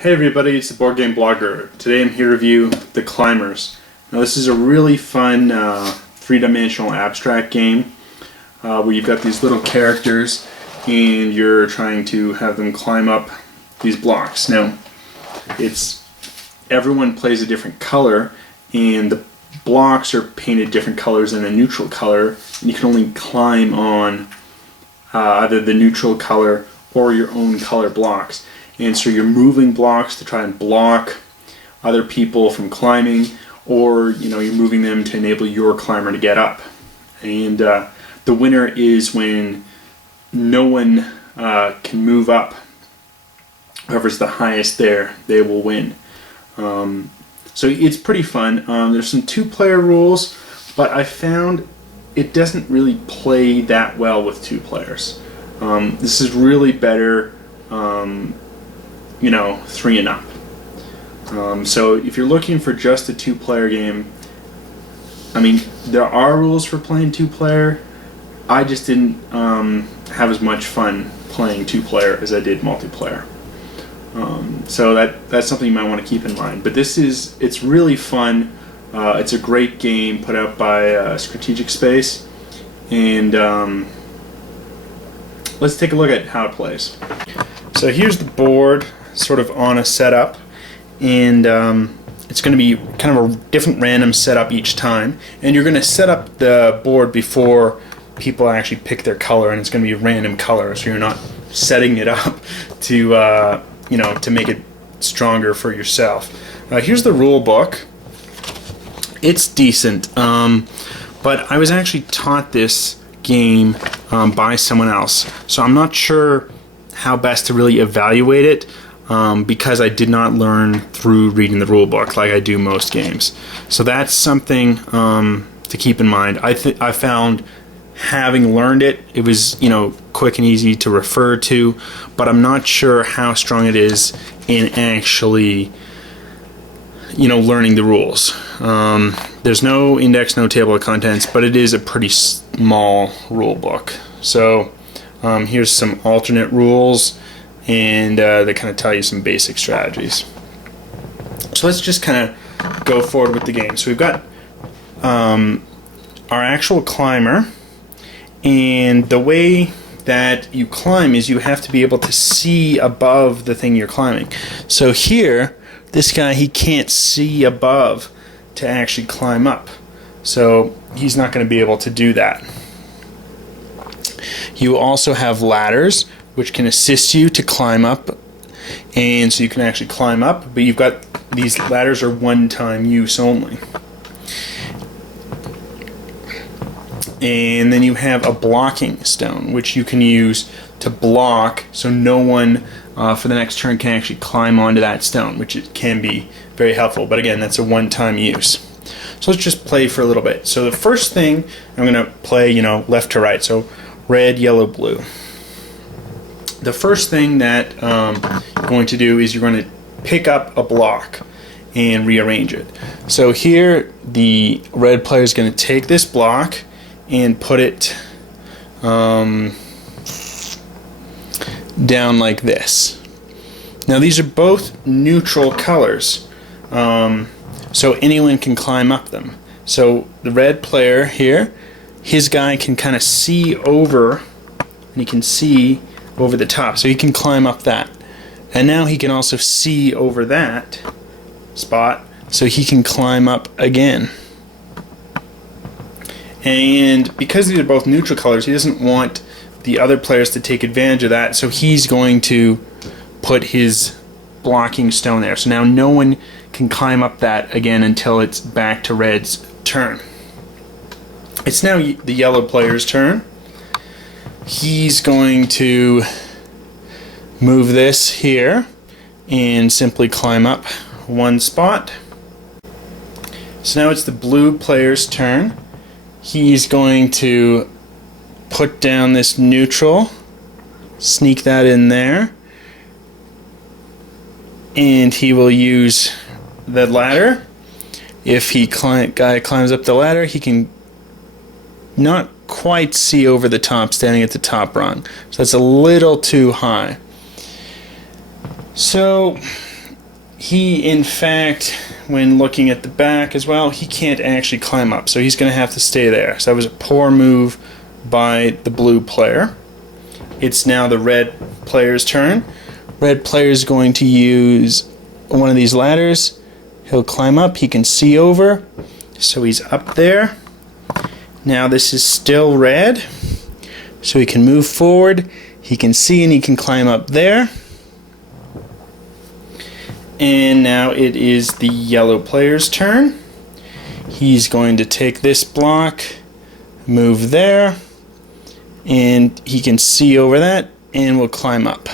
Hey everybody, it's the Board Game Blogger. Today I'm here to review The Climbers. Now this is a really fun three-dimensional abstract game where you've got these little characters and you're trying to have them climb up these blocks. Now everyone plays a different color and the blocks are painted different colors than a neutral color, and you can only climb on either the neutral color or your own color blocks. And so you're moving blocks to try and block other people from climbing, or you're moving them to enable your climber to get up. And the winner is when no one can move up. Whoever's the highest there, they will win. So it's pretty fun. There's some two-player rules, but I found it doesn't really play that well with two players. This is really better 3 and up. So if you're looking for just a two-player game, I mean, there are rules for playing two-player. I just didn't have as much fun playing two-player as I did multiplayer. So that's something you might want to keep in mind. But it's really fun. It's a great game put out by Strategic Space, and let's take a look at how it plays. So here's the board, sort of on a setup, and it's going to be kind of a different random setup each time, and you're going to set up the board before people actually pick their color, and it's going to be a random color, so you're not setting it up to to make it stronger for yourself. Here's the rule book. It's decent, but I was actually taught this game by someone else, so I'm not sure how best to really evaluate it, because I did not learn through reading the rule book like I do most games. So that's something to keep in mind. I found, having learned it, it was quick and easy to refer to, but I'm not sure how strong it is in actually learning the rules. There's no index, no table of contents, but it is a pretty small rule book. So here's some alternate rules, and they kind of tell you some basic strategies. So let's just kind of go forward with the game. So we've got our actual climber, and the way that you climb is you have to be able to see above the thing you're climbing. So here, this guy, he can't see above to actually climb up, so he's not going to be able to do that. You also have ladders which can assist you to climb up, and so you can actually climb up, but you've got these ladders are one-time use only. And then you have a blocking stone which you can use to block so no one for the next turn can actually climb onto that stone, which it can be very helpful, but again, that's a one-time use. So let's just play for a little bit. So the first thing I'm going to play left to right, so red, yellow, blue. The first thing that you're going to do is you're going to pick up a block and rearrange it. So here the red player is going to take this block and put it down like this. Now these are both neutral colors, so anyone can climb up them. So the red player here, his guy can kind of see over, and he can see over the top, so he can climb up that. And now he can also see over that spot, so he can climb up again. And because these are both neutral colors, he doesn't want the other players to take advantage of that, so he's going to put his blocking stone there. So now no one can climb up that again until it's back to red's turn. It's now the yellow player's turn. He's going to move this here and simply climb up one spot. So now it's the blue player's turn. He's going to put down this neutral, sneak that in there, and he will use the ladder. If guy climbs up the ladder, he can not quite see over the top, standing at the top rung. So that's a little too high. So he, in fact, when looking at the back as well, he can't actually climb up, so he's going to have to stay there. So that was a poor move by the blue player. It's now the red player's turn. Red player is going to use one of these ladders. He'll climb up. He can see over, so he's up there. Now this is still red, so he can move forward. He can see and he can climb up there. And now it is the yellow player's turn. He's going to take this block, move there, and he can see over that and will climb up.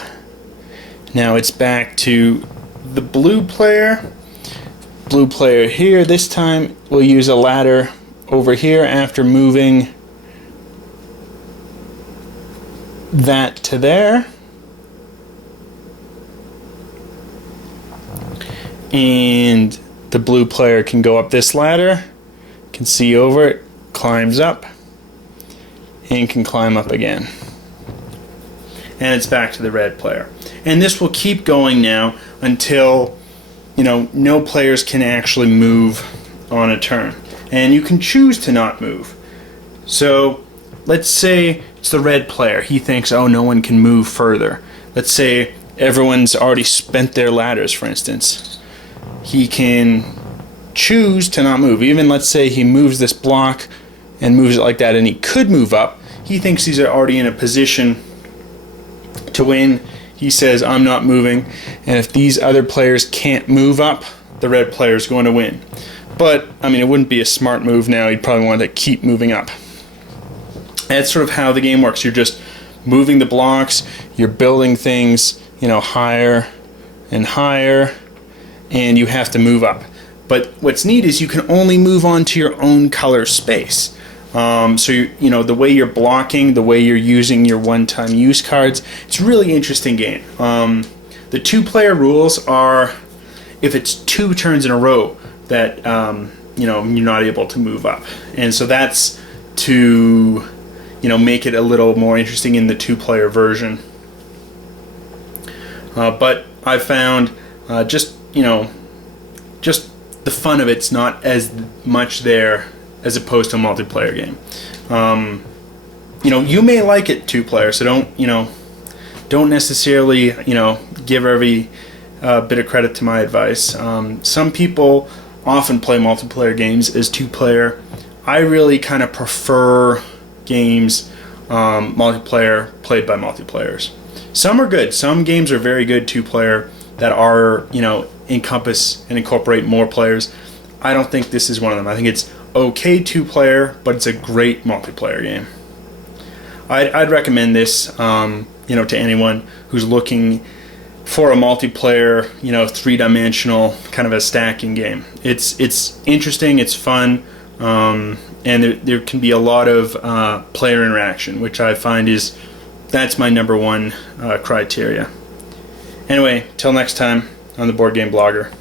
Now it's back to the blue player. Blue player here this time will use a ladder over here after moving that to there. And the blue player can go up this ladder, can see over it, climbs up, and can climb up again. And it's back to the red player. And this will keep going now until, no players can actually move on a turn. And you can choose to not move. So let's say it's the red player. He thinks, oh, no one can move further. Let's say everyone's already spent their ladders, for instance. He can choose to not move. Even let's say he moves this block and moves it like that, and he could move up. He thinks he's already in a position to win. He says, I'm not moving. And if these other players can't move up, the red player is going to win. But, it wouldn't be a smart move now. He'd probably want to keep moving up. That's sort of how the game works. You're just moving the blocks. You're building things, higher and higher. And you have to move up. But what's neat is you can only move on to your own color space. So the way you're blocking, the way you're using your one-time use cards, it's a really interesting game. The two-player rules are if it's 2 turns in a row that you're not able to move up, and so that's to make it a little more interesting in the 2-player version. But I found just the fun of it's not as much there as opposed to a multiplayer game. You may like it 2-player, so don't necessarily give every bit of credit to my advice. Some people often play multiplayer games as 2-player. I really kind of prefer games multiplayer played by multiplayers. Some are good. Some games are very good 2-player that are encompass and incorporate more players. I don't think this is one of them. I think it's okay 2-player, but it's a great multiplayer game. I'd recommend this to anyone who's looking for a multiplayer 3-dimensional kind of a stacking game. It's interesting, it's fun, and there can be a lot of player interaction, which I find that's my number one criteria. Anyway, till next time on the Board Game Blogger.